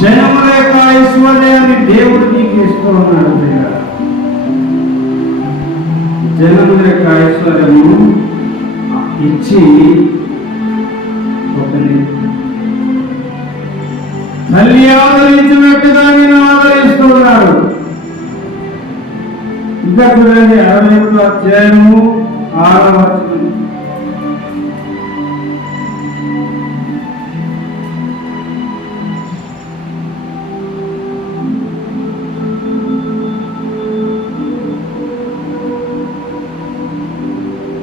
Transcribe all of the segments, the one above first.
జనముల యొక్క ఐశ్వర్యాన్ని దేవుడు నీకు ఇస్తూ ఉన్నాడు. జనముల యొక్క ఐశ్వర్యము ఇచ్చి తల్లి ఆదరించినట్టుగా నేను ఆదరిస్తున్నాడు. ఇంకా చూడండి 61వ అధ్యాయము 6వ వచనం.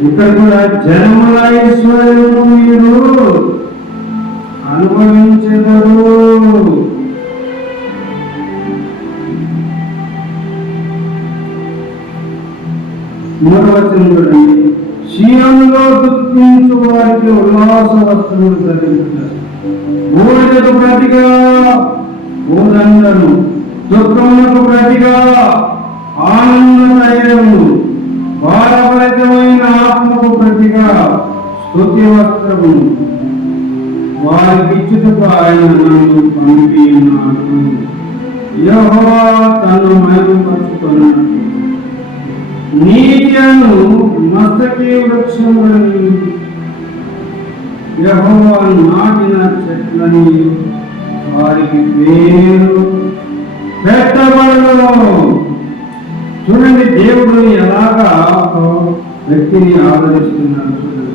ఇక్కడ కూడా జనముల ఐశ్వర్యము మీరు అనుభవించెదరు. మూడవ వచనం చూడండి. శీలంలో దుఃఖించు వారికి ఉల్లాస వస్త్రములు ధరించుతారు. బూడిదకు ప్రతిగా బూదండను, దుఃఖములకు ప్రతిగా ఆనంద తైలము, భారభరితమైన ఆత్మకు ప్రతిగా స్తుతి వస్త్రము వారికి ఇచ్చుటకు ఆయన నన్ను పంపి ఉన్నాడు. యెహోవా తను మహిమపరచుకొనుటకు నీతిను మస్తకి వృక్షములని యెహోవా నాటిన చెట్లని వారికి పేరు పెట్టబడును. చూడండి, దేవుడు ఎలాగా వ్యక్తిని ఆదరిస్తున్నాడు. చూడండి,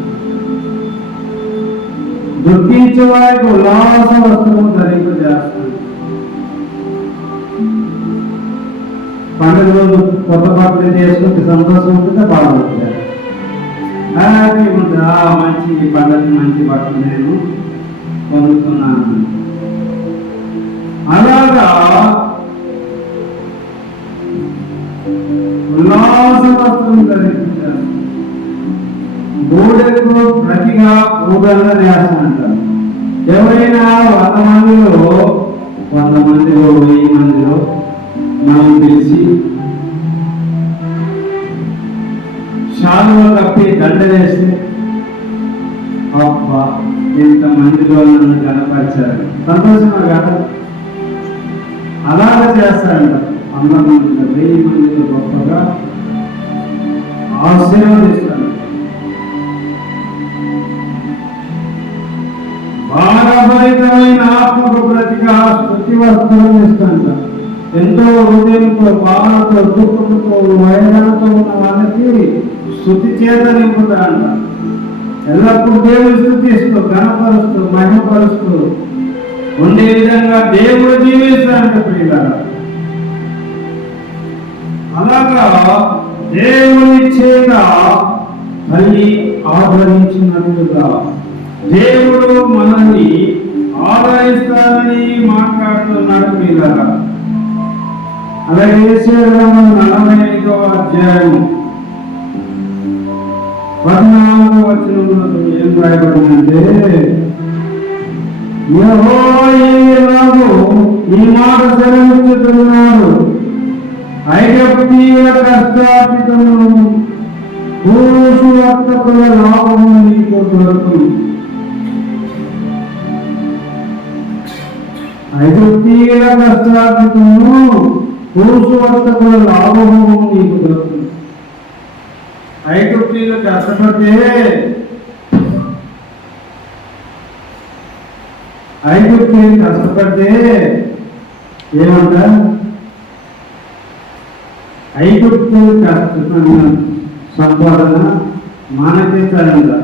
దుఃఖించే వారికి ఉల్లాస వస్త్రము ధరింపజేస్తాడు. పండుగ రోజు కొత్త బట్టలు చేసుకుంటే సంతోషం ఉంటుందా, బాగుంటుందా? హ్యాపీ ఉంటుందా? మంచి పండుగ మంచి బట్టలు నేను పొందుతున్నాను. అలాగా ఉల్లాస వస్త్రం ధరించారు. బూడెకు ప్రతిగా పూగల ధ్యాస అంటారు. ఎవరైనా 100 మందిలో 1000 మందిలో మనం తెలిసి శాలువ కప్పి దండ వేస్తే అబ్బా ఇంత మందిలో నన్ను కనపరిచారు, సంతోషమా కదా? అలాగే చేస్తారంట. 100 మందిలో 1000 మందిలో గొప్పగా ఆశీర్వదిస్తాడు. భారభరితమైన ఆత్మకు ప్రతిగా స్తుతి వస్త్రం ఇస్తాంట. ఎంతో హృదయంతో, బాధతో, దుఃఖంతో, వైరాలతో ఉన్న వాళ్ళకి స్తుతి చేత నింపుతాడంట. ఎల్లప్పుడూ దేవుని స్తుతిస్తూ, ఘనపరుస్తూ, మహిమపరుస్తూ ఉండే విధంగా దేవుడు జీవిస్తాడంట ప్రియులారా. అలాగా దేవుని చేత తల్లి ఆదరించినట్లుగా దేవుడు మనల్ని ఆదరిస్తానని మాట్లాడుతున్నాడు ప్రియులారా. అలాగే యేషయా గ్రంథం 45వ అధ్యాయం 14వ వచనంలో ఏం రాయబడిందంటే, యెహోవా ఈ మాట సెలవిస్తున్నాడు, ఐగుప్తీయుల కష్టార్జితమును పురుషు వర్తకుల లాభము నీకు దొరుకును. ఐగుప్తీయుల కష్టార్జితమును పురుషు వర్తకుల లాభము నీకు దొరుకును. ఐగుప్తీయులు కష్టపడితే ఏమంట? ఐగుప్తీయులు కష్టపడిన సంపాదన మనకే తరంగా.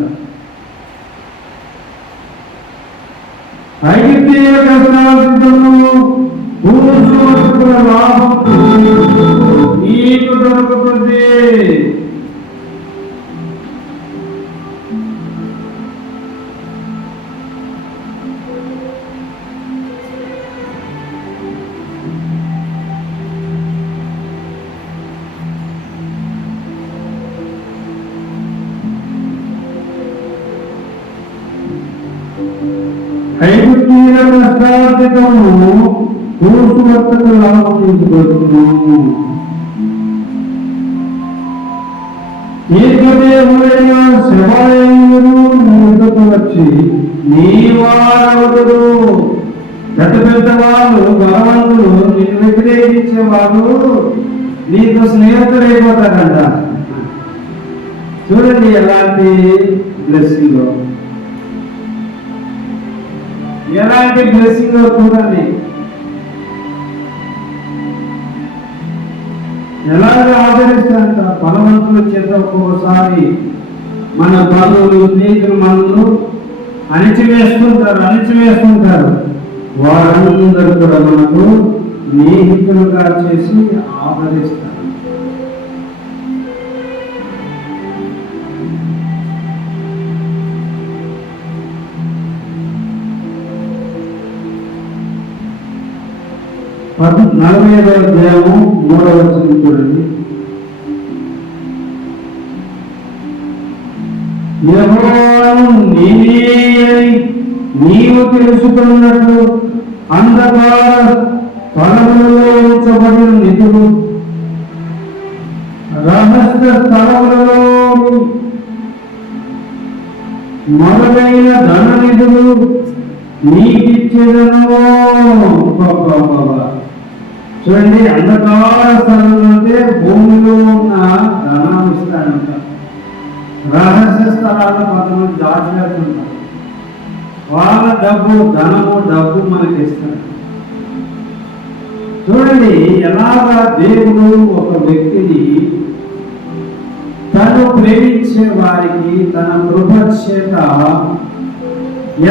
ఐగుప్తీయుల కష్టార్జితమును పురుషు వర్తకుల లాభము నీకు దొరుకుతుంది. ఐగుప్తీయుల కష్టార్జితమును పురుషు వర్తకుల లాభము నీకు దొరుకును. దీర్ఘదేహులైన శవాలయులు నీ యొద్దకు వచ్చి నీ వారవుదురు, గతపెద్ద ఎదుట వాళ్ళు బలవంతులు నిన్ను వ్యతిరేకించేవాడు నీకు స్నేహితుడైపోతాడంట. చూడండి ఎలాంటి బ్లెస్సింగ్, ఎలాంటి బ్లెస్సింగ్ చూడండి. ఎలాగ ఆదరిస్తారంట బలవంతుల చేత. ఒక్కోసారి మన బంధువులు స్నేహితులు మనల్ని అణిచివేస్తుంటారు. వారందరూ కూడా మనకు స్నేహితులుగా చేసి ఆదరిస్తారు. �45వ అధ్యాయము 3వ వచనం చూడండి. యెహోవాను నేనే అని నీవు తెలుసుకున్నట్లు అంధకార స్థలములలో ఉంచబడిన నిధులు, రహస్య స్థలములలో మొదలైన ధన నిధులు నీకిచ్చేదను. చూడండి, అంధకార స్థలంలో అంటే భూమిలో ఉన్న ధనాన్ని ఇస్తాడంట. రహస్య స్థలాల్లో కొంతమంది దాచివేస్తుంటారు. వాళ్ళ ధనము మనకి ఇస్తారు. చూడండి ఎలాగా దేవుడు ఒక వ్యక్తిని తను ప్రేమించే వారికి తన కృప చేత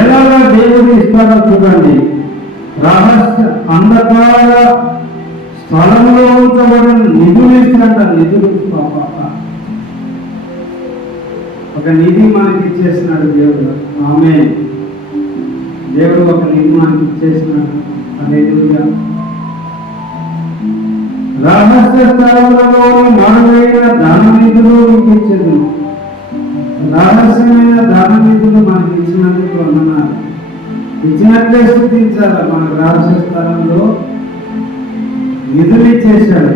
ఎలాగా దేవుడు ఇస్తాడో చూడండి. రహస్య అంధకార స్థలంలో ఉంచబడిన నిధులు ఇస్తాడంట. నిధులు ఒక నిధి మనకి ఇచ్చేసినాడు దేవుడు. ఆమేన్. దేవుడు ఒక నిధి మనకి ఇచ్చేసినాడు. హల్లెలూయా. రహస్య స్థలములలో మరువైన ధన నిధులు మీకు ఇచ్చేది. రహస్యమైన ధన నిధులు మనకి ఇచ్చినందుకు వందనాలు. ఇచ్చినట్లే స్థుతించాలి. మన రహస్య స్థలంలో నిధులు ఇచ్చేశాడు.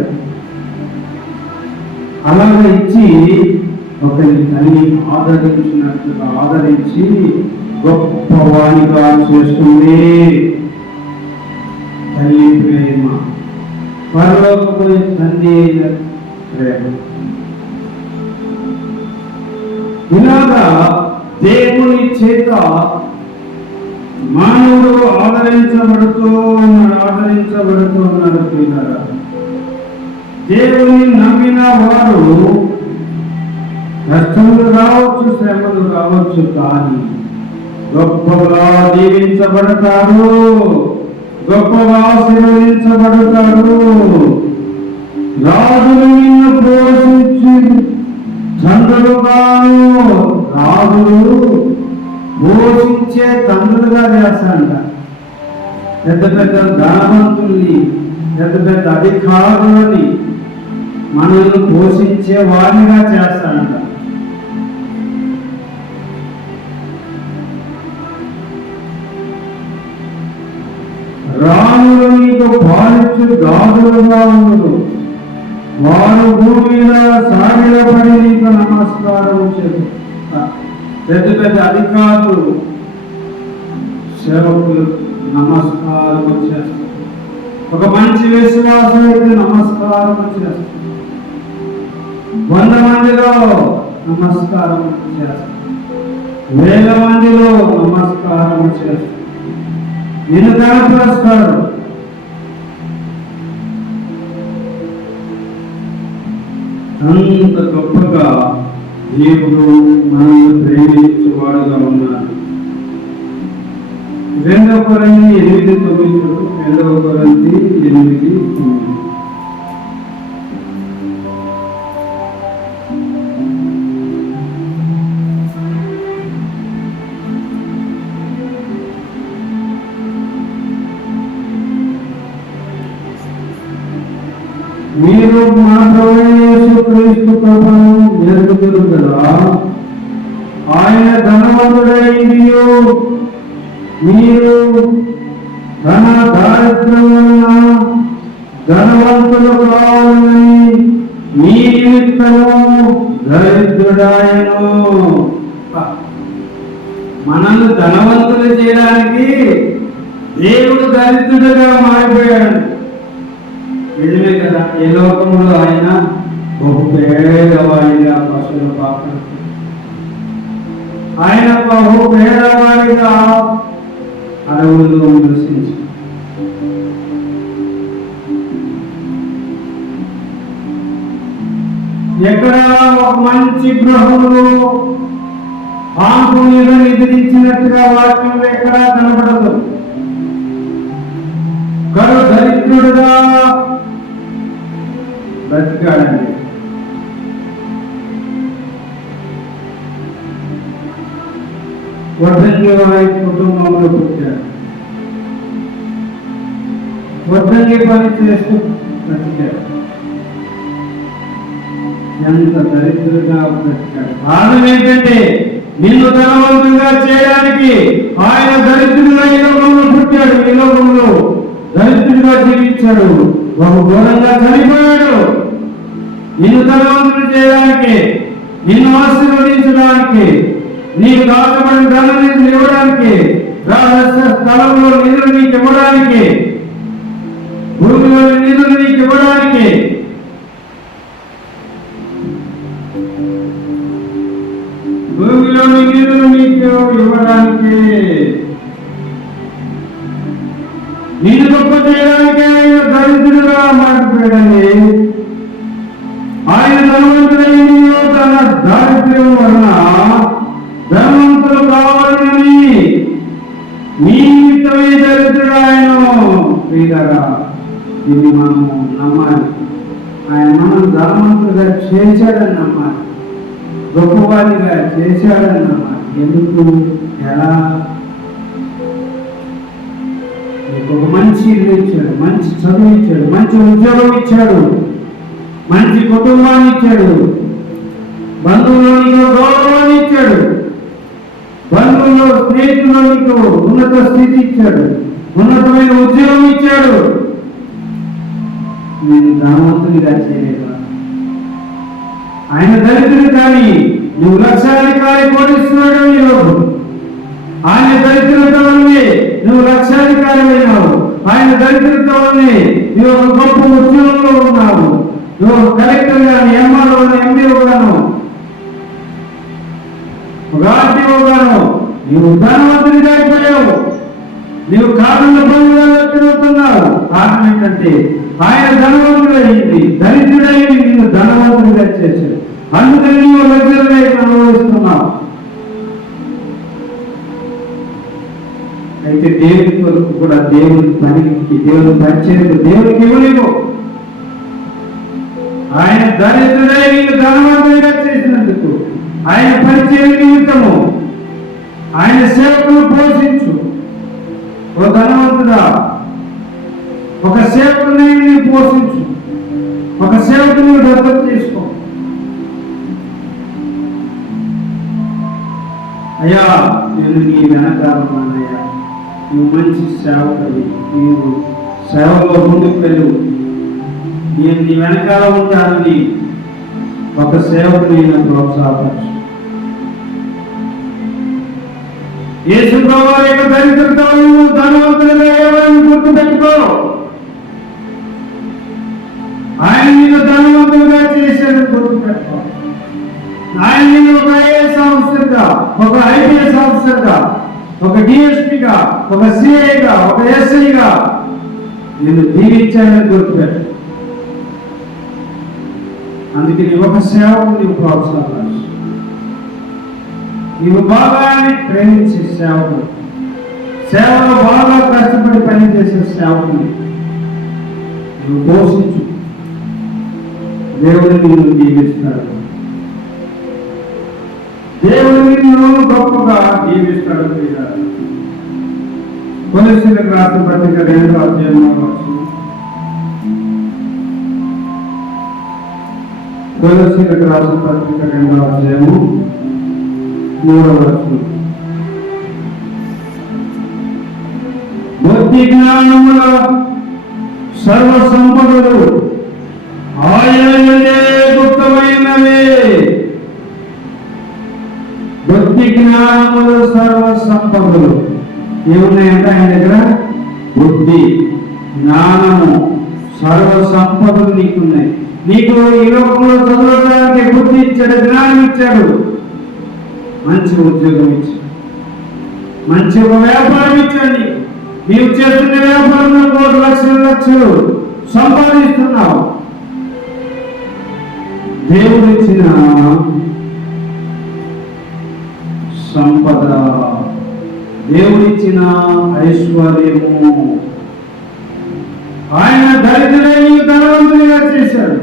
అలాగే ఇచ్చి ఒకరిని తల్లి ఆదరించినట్లుగా ఆదరించి గొప్పవానిగా చేస్తుంది. తల్లి ప్రేమ, పరలోకపు తండ్రి ప్రేమ. ఇలాగా దేవుని చేత మానవుడు ఆదరించబడుతూ ఉన్నాడు. దేవుని నమ్మిన వారు కష్టములు రావచ్చు, శ్రమలు రావచ్చు, కానీ గొప్పగా దీవించబడతారు, గొప్పగా ఆశీర్వదించబడతారు. రాజులు నిన్ను పోషించి తండ్రులుగాను, రాజులు పోషించే తండ్రులుగా చేస్తాడంట. పెద్ద పెద్ద ధనవంతుల్ని, పెద్ద పెద్ద అధికారులని మనల్ని పోషించే వారిగా చేస్తాడంట. రాణులు నీకు పాలించు గాజులుగా ఉండదు. వారు భూమి మీద సాగిలపడి నీకు నమస్కారం చేస్తారు. పెద్ద పెద్ద అధికారులు, సేవకులు నమస్కారం చేస్తారు. ఒక మంచి విశ్వాసం అయితే నమస్కారం చేస్తారు. 100 మందిలో నమస్కారం చేస్తారు. 1000 మందిలో నమస్కారం చేస్తారు. నేను కనపరుస్తాడు. అంత గొప్పగా దేవుడు మనల్ని ప్రేమించేవాడుగా ఉన్నాడు. 2 కొరింథీ 8:9, 2 కొరింథీ 8:9. మీరు మా ప్రభు యేసుక్రీస్తు కృపను ఎరుగుదురు కదా. ఆయన ధనవంతుడైందియు మీరు ధన దారిద్ర్యం వలన ధనవంతులు కావాలని మీ నిమిత్తము దరిద్రుడాయను. మనల్ని ధనవంతులు చేయడానికి దేవుడు దరిద్రుడుగా మారిపోయాడు. నిజమే కదా. ఈ లోకంలో ఆయన బహు పేదవాడిగా పశువుల పాత్ర, ఆయన బహు పేదవాడిగా అడవుల్లో నివసించి ఎక్కడ ఒక మంచి గృహంలో ఆకు మీద నిద్రించినట్టుగా వాక్యంలో ఎక్కడా కనబడదు. కడు దరిద్రుడుగా బ్రతికాడండి. వడ్రంగి వారి కుటుంబంలో పుట్టాడు. వడ్రంగి పని చేస్తూ బ్రతికాడు. ఎంత దరిద్రుడుగా బ్రతికాడు. కారణం ఏంటంటే నిన్ను ధనవంతంగా చేయడానికి ఆయన దరిద్రుడుగా ఈ లోకంలో పుట్టాడు. ఈ లోకంలో దరిద్రుడిగా జీవించాడు. ఒక ఘోరంగా చనిపోయాడు. నిన్ను ధనవంతులు చేయడానికి, నిన్ను ఆశీర్వదించడానికి, నీకు దాచబడిన ధనాన్ని ఇవ్వడానికి, రహస్య స్థలంలో నిధులు నీకు ఇవ్వడానికి, భూమిలోని నిధులు నీకు ఇవ్వడానికి, భూమిలోని నిధులు నీకు ఇవ్వడానికి, నిన్ను గొప్ప చేయడానికి ఆయన దరిద్రుడుగా మారిపోయాడని. ఆయన ధనవంతుడైన తన దారిద్ర్యం వలన ధనవంతులు కావాలని మీ నిమిత్తమే దరిద్రుడు ఆయన. ప్రియులారా, దీన్ని మనము నమ్మాలి. ఆయన మనం ధనవంతులుగా చేశాడని నమ్మాలి, గొప్పవాడిగా చేశాడని నమ్మాలి. ఎందుకు? ఎలా? ఒక మంచి ఇల్లు ఇచ్చాడు, మంచి చదువు ఇచ్చాడు, మంచి ఉద్యోగం ఇచ్చాడు, మంచి కుటుంబాన్ని ఇచ్చాడు, బంధువులో నీకు గౌరవాన్ని ఇచ్చాడు, బంధువుల్లో స్నేహితుల్లో నీకు ఉన్నత స్థితి ఇచ్చాడు, ఉన్నతమైన ఉద్యోగం ఇచ్చాడు. నేను ధనవంతునిగా చేయలేదా? ఆయన దరిద్రుడు కానీ నువ్వు లక్షాధికారి కోటిస్తున్నాడు. ఈరోజు ఆయన దరిద్రులతో ఉంది నువ్వు లక్షాధికారి అయినావు. ఆయన దరిద్రులతో ఉంది నువ్వు ఒక గొప్ప ఉద్యోగంలో ఉన్నావు. నువ్వు కలెక్టర్ గాను, ఎంఆర్ఓ ఎండిఓ గాను, ఒక ఆర్టీఓ గాను, నువ్వు ధనవంతునిగా అయిపోయావు. నీవు కారణంలో బంధువుగా తిరుగుతున్నావు. కారణం ఏంటంటే ఆయన ధనవంతుడైంది, దరిద్రుడైంది నిన్ను ధనవంతుడిగా చేశాడు. అందుకని నీవు లగ్జరీ అనుభవిస్తున్నావు. అయితే దేవుని కొరకు కూడా, దేవుని పనికి, దేవుని పరిచయకు దేవునికి ఇవ్వలేవు. ఆయన దరిద్రుడై నీకు ధనవంతుడిగా చేసినందుకు ఆయన పరిచయం నిమిత్తము ఆయన సేవకులు పోషించు. ఒక ధనవంతుడా, ఒక సేవకుని నీవు పోషించు, ఒక సేవకుని దత్తత చేసుకో. అయ్యా, నేను నీ వెనకాలయ్యా, నువ్వు మంచి సేవకుడు, నీవు సేవలో ముందుకు వెళ్ళు, నేను నీ వెనకాల ఉంటానని ఒక సేవకుని ప్రోత్సాహపరచు. యేసు ప్రభువు యొక్క దరిద్రతో ధనవంతులుగా ఎవరిని గుర్తుపెట్టుకో. ఆయన నిన్ను ధనవంతులుగా చేశాడు, గుర్తుపెట్టుకో. ఆయన నిన్ను ఒక ఐఏఎస్ ఆఫీసర్గా, ఒక ఐపీఎస్ ఆఫీసర్గా, ఒక డిఎస్పీగా, ఒక సిఐగా, ఒక ఎస్ఐగా నిన్ను దీవించాలని గుర్తుపెట్టు. అందుకే నీ ఒక సేవకు నీవు ప్రోత్సాహపరచు. నీవు బాగా ప్రేమించే సేవకుడు, సేవలో బాగా కష్టపడి పనిచేసే సేవకుని నువ్వు పోషించు. దేవుడు నిన్ను దీవిస్తాడు. దేవుడు నిన్ను గొప్పగా దీవిస్తాడు. కొలస్సీలకు రాసిన పత్రిక 2వ అధ్యాయంలో కొలస్సీలకు రాసిన పత్రిక 2వ అధ్యాయము 3వ వచనం. బుద్ధి జ్ఞానముల సర్వ సంపదలు ఆయననే గుప్తమైనవే. బుద్ధి జ్ఞానముల సర్వ సంపదలు ఏమున్నాయంటే ఆయన దగ్గర? బుద్ధి, జ్ఞానము, సర్వ సంపదలు నీకున్నాయి. నీకు ఈ లోకంలో చదవడానికి బుద్ధి ఇచ్చాడు, జ్ఞానం ఇచ్చాడు, మంచి ఉద్యోగం ఇచ్చాడు, మంచి ఒక వ్యాపారం ఇచ్చాడు. నీవు చేస్తున్న వ్యాపారంలో కోటి లక్షలు సంపాదిస్తున్నావు. దేవుడిచ్చిన సంపద, దేవుడిచ్చిన ఐశ్వర్యము. ఆయన దరిద్రులని ధనవంతుడిగా చేశాడు.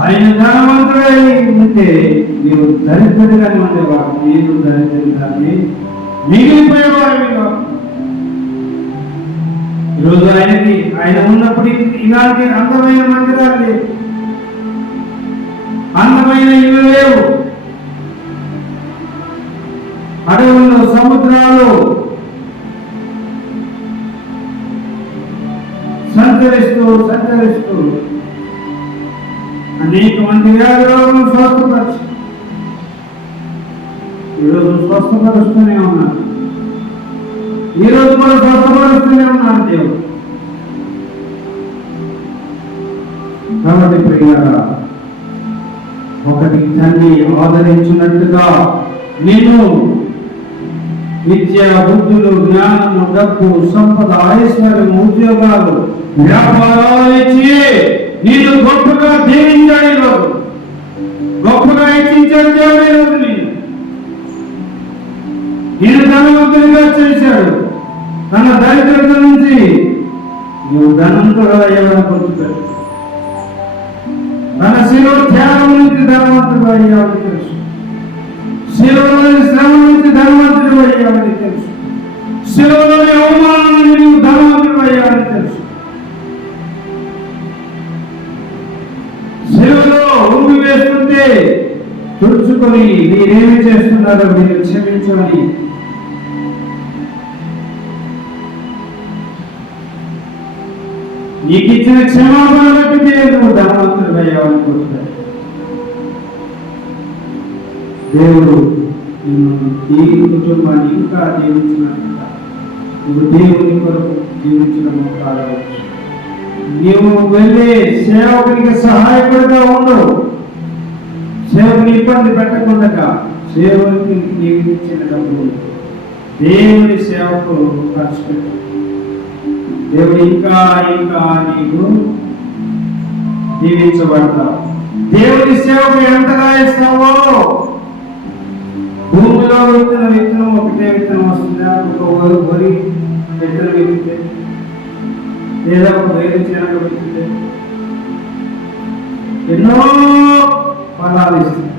ఆయన ధనవంతుడై ఉంటే నీవు దరిద్రుడిగానే ఉండేవాడు. నేను దరిద్రుడిగానే మిగిలిపోయేవాడు. ఈరోజు ఆయన ఉన్నప్పుడు ఇలాంటి అందమైన మందిరాలు లేవు, అందమైన ఇల్లు లేవు. అడవుల్లో, సముద్రాలు సంచరిస్తూ అనేక మంది వ్యాధులను స్వస్థపరచు. ఈరోజు స్వస్థపరుస్తూనే ఉన్నారు. ఈరోజు కూడా స్వస్థపరుస్తూనే ఉన్నారు దేవుడు. కాబట్టి ప్రియులారా, ఒకటి తల్లి ఆదరించినట్టుగా నిన్ను విద్య, బుద్ధులు, జ్ఞానము, డబ్బు, సంపద, ఐశ్వర్యం, ఉద్యోగాలు, వ్యాపారాలు ఇచ్చి నేను గొప్పగా దీవించాడు. ఈరోజు గొప్పగా హెచ్చించాడు దేవుడు. ఈరోజు నేను ధనవంతుడిగా చేశాడు. తన దరిద్రత నుంచి నువ్వు ధనంతుడు అయ్యావని గుర్తుపెట్టు. తన శిలువ త్యాగం నుంచి ధనవంతుడు అయ్యావని తెలుసు. శిలువలోని శ్రమ నుంచి ధనవంతుడు అయ్యావని తెలుసు. శిలువలోని అవమానం నుంచి నువ్వు ధనవంతుడు అయ్యావని తెలుసు. శిలువలో ఉమ్మి వేస్తుంటే తుడుచుకొని మీరేమి చేస్తున్నారో మీరు క్షమించమని నీకు ఇచ్చిన క్షమాపణ బట్టి నువ్వు ధనవంతుడు అయ్యావని కోరుతాడు దేవుడు. ఈ కుటుంబాన్ని ఇంకా దీవించినట్లుగా నువ్వు దేవుని కొరకు జీవించడం కావచ్చు. నీవు వెళ్ళే సేవకునికి సహాయపడుతూ ఉండవు. సేవకుని ఇబ్బంది పెట్టకుండా సేవకునికి నీవు ఇచ్చిన డబ్బులు దేవుని సేవకు ఖర్చు పెట్టు. దేవుడు ఇంకా నీకు దీవించబడతావు. దేవుని సేవకు ఎంతగా ఇస్తావో, భూమిలో విత్తనం ఒకటే విత్తనం వస్తుందా? ఒక వరి విత్తనం విత్తితే, లేదా ఒక వేరు శనగ విత్తితే ఎన్నో ఫలాలు ఇస్తాయి.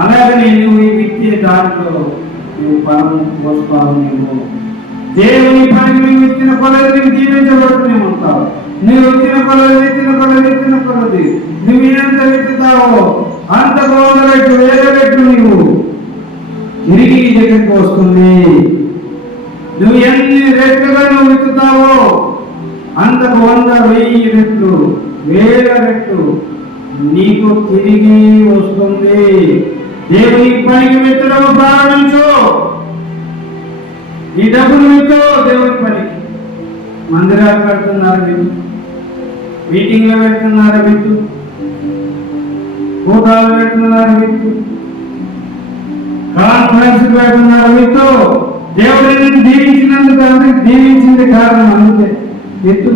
అలాగనే నువ్వు ఈ విత్తే దాంట్లో నువ్వు ఫలము పోషకాలు నీవు దేవుని పనికి నువ్వు ఇచ్చిన కొలది నువ్వు దీవించబడుతూనే ఉంటావు. నువ్వు ఇచ్చిన కొలది నువ్వు ఎంత విత్తుతావో అంత 100 రెట్లు 1000 రెట్లు నీవు తిరిగి దగ్గరికి వస్తుంది. నువ్వు ఎన్ని రెట్లుగా నువ్వు విత్తుతావో అంతకు 100, 1000 రెట్లు 1000 రెట్లు నీకు తిరిగి వస్తుంది. దేవుని పనికి విత్తడం ప్రారంభించు. ఈ డబ్బులు విత్తు దేవుని పనికి. మందిరాలు పెడుతున్నారు విత్తు, మీటింగ్లు పెడుతున్నారు విత్తు, కూటాలు పెడుతున్నారు విత్తు, కాన్ఫరెన్స్ పెడుతున్నారు విత్తు. దేవుడిని దీవించినందుకు అందరికి దీవించింది కారణం. అందుకే విత్తు.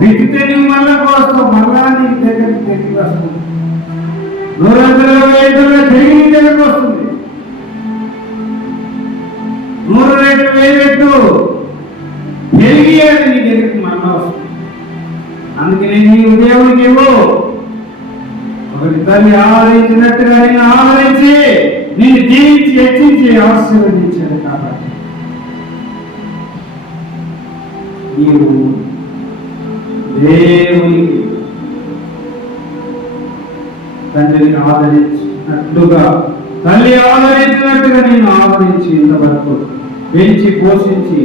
విత్తితే నువ్వు మళ్ళా వస్తావు, మళ్ళా నీకు దగ్గరికి తిరిగి వస్తుంది. 100 తిరిగి నీ దగ్గరకు వస్తుంది. 100 రెట్లు 1000 రెట్లు పెరిగి నీ దగ్గరికి మళ్ళా వస్తుంది. అందుకని నీవు దేవునికి ఇవ్వు. ఒకటి తల్లి ఆదరించినట్టుగా నిన్ను ఆదరించి నిన్ను దీవించి హెచ్చించి ఆశీర్వదించాడు. కాబట్టి నీవు దేవునికి తండ్రిని ఆదరించినట్లుగా, తల్లి ఆదరించినట్టుగా నేను ఆదరించి ఇంతవరకు పెంచి పోషించి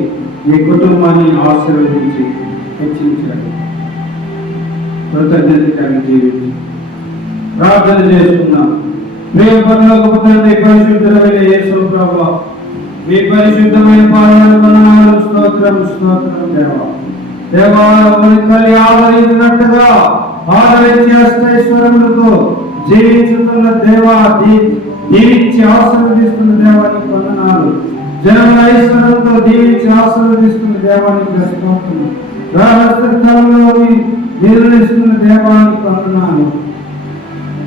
మీ కుటుంబాన్ని ఆశీర్వదించి హెచ్చించాడు. కృతజ్ఞతగా జీవించి ప్రార్థన చేస్తున్నాం. ప్రియ పరలోకపు తండ్రి, పరిశుద్ధుడైన యేసు ప్రభువా, మీ పరిశుద్ధమైన పాదాలకు వందనాలు. స్తోత్రం దేవా. దేవాలయ తల్లి ఆదరించినట్టుగా ఆదరించి అష్టైశ్వర్యములతో జీవించుతున్న దేవా, దీవించి ఆశీర్వదిస్తున్న దేవానికి వందనాలు. జనముల ఐశ్వర్యంతో దీవించి ఆశీర్వదిస్తున్న దేవానికి స్తోత్రం. స్థలంలో నిర్ణయిస్తున్న దేవానికి వందనాలు.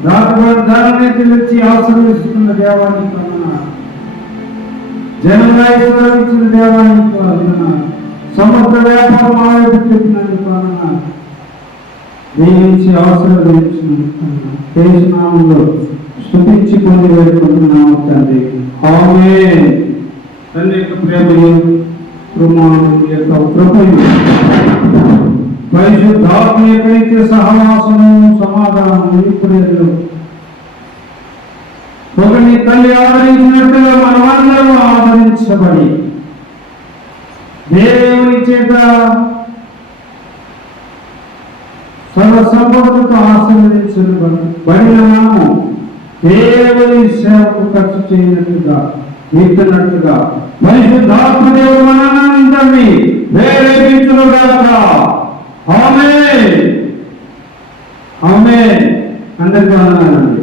రాత్రి ధనాన్ని పిలిచి ఆశీర్వదిస్తున్న దేవానికి వందనాలు. జనముల ఐశ్వర్యం ఇచ్చిన దేవానికి వందనాలు. సమర్థ వ్యాపారం ఆలోచించినందుకు వందనాలు. దీవించి ఆశీర్వదించిన నామంలో స్తుతించుకొని వేడుకుంటున్నాము తండ్రి. ఆమేన్. తండ్రి యొక్క ప్రేమయు కుమారుని యొక్క కృపయు పరిశుద్ధాత్మ యొక్క నిత్య సహవాసము సమాధానము ఇప్పుడు ఒకరిని తల్లి ఆదరించినట్టుగా మనమందరం ఆదరించబడి దేవుని చేత సర్వసంపదతో ఆశీర్వదించబడిన మనము దేవుని సేవకు ఖర్చు చేయనట్టుగా ఇస్తున్నట్టుగా పరిశుద్ధాత్మ దేవుడు మనందరినీ ప్రేరేపించునుగాక. ఆమేన్. ఆమేన్. అందరికీ వందనాలు.